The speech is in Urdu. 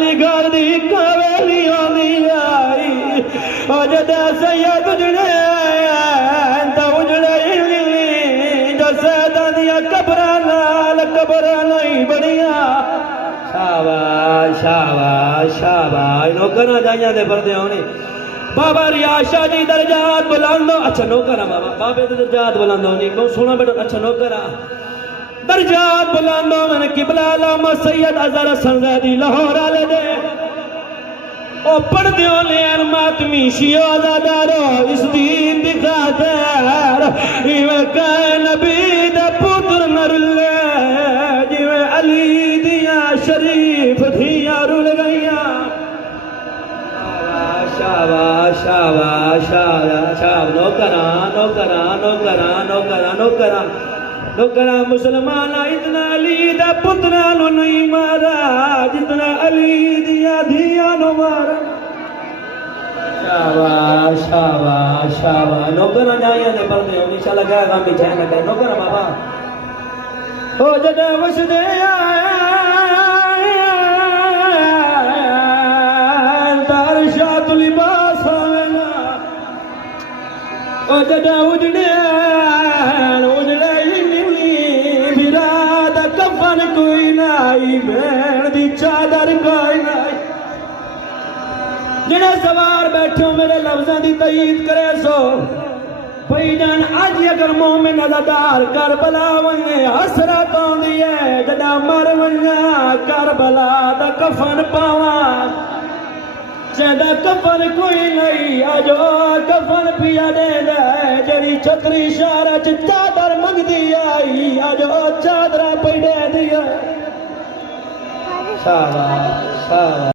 علی گھر دی کویلی آنی آئی او جدہ سید اجڑے تا اجڑے جو سیدہ دیا قبران نہیں بڑیا شاباش شاباش شاباش نوکرہ جائیاں دے پردے ہونے بابا ریاشہ جی درجات بلاندو اچھا نوکرہ بابا درجات بلاندو جی کون سونا بیٹا اچھا نوکرہ درجات بلاندو میں نے قبلہ علامہ سید ازہر حسن زیدی لاہور آلے دے او پڑھ دیوں لین ماتمی شیعہ آزادارو اس دین دکھا دیر ایوے کائے نبی دا پتر مرلے جیوے علی دیا شریف دیا رول گئیا شاباش شاباش شاباش شاباش نوکرہ مسلمان اتنا علی دا پترانو نہیں مارا جتنا علی دیا دھیانو مارا شاباش شاباش شاباش نوکرہ جائیاں دے پردے ہو انشاءاللہ گیا غام بھی چھائیں لگا نوکرہ بابا ہو جدہ وشدے تارشات لباس آوینا ہو جدہ اجڑے کوئی نائی بین دی چادر کوئی نائی جنہیں سوار بیٹھو میرے لفظاں دی تائید کرے سو بھائی جان آج اگر مومن عزادار کربلا ونگے حسرت ہوں دیئے جڑا مر ونگا کربلا دا کفن پاواں جڑا کفن کوئی نہیں آجو کفن پیا دے دے جڑی چھتری شارہ چادر منگ دی آئی آجو چادرہ پیڑے دیا شاباش شاباش